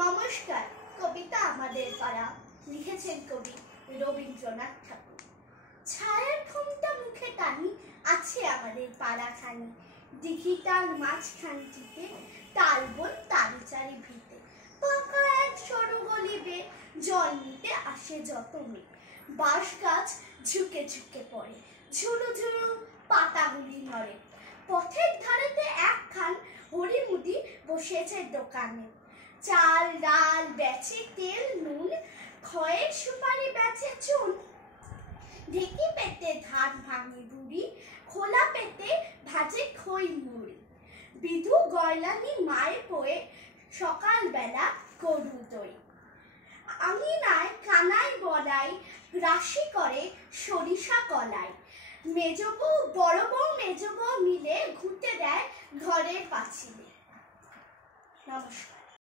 নমস্কার। কবিতা আমাদের পাড়া লিখেছেন কবি রবীন্দ্রনাথ ঠাকুর। ছায়ার ঘুমটা মুখে টানি আছে আমাদের পাড়াখানি, দিঘিটার মাঝখানটিতে তালবন তালুচারি ভিতে, পাকা এক সরু গলিবে জল নিতে আসে যত মেয়ে, বাঁশ গাছ ঝুঁকে ঝুঁকে পড়ে, ঝুরু ঝুরু পাতাগুলি নড়ে, পথের ধারেতে একখান হরিমুদি বসেছে দোকানে, চাল ডাল বেচে, তেল নুন, খয়ের সুপারি বেচে চুন, ঢেকি পেতে ধান ভাঙে বুড়ি, খোলা পেতে ভাজে খই মুড়ি, বিধু গয়লানি মায়ে পোয়ে সকালবেলা গরু দই, আঙিনায় কানাই বড়াই রাশি করে সরিষা কলাই, মেজবউ বড় বউ মেজবউ মিলে ঘুঁটে দেয় ঘরের পাঁচিলে। নমস্কার।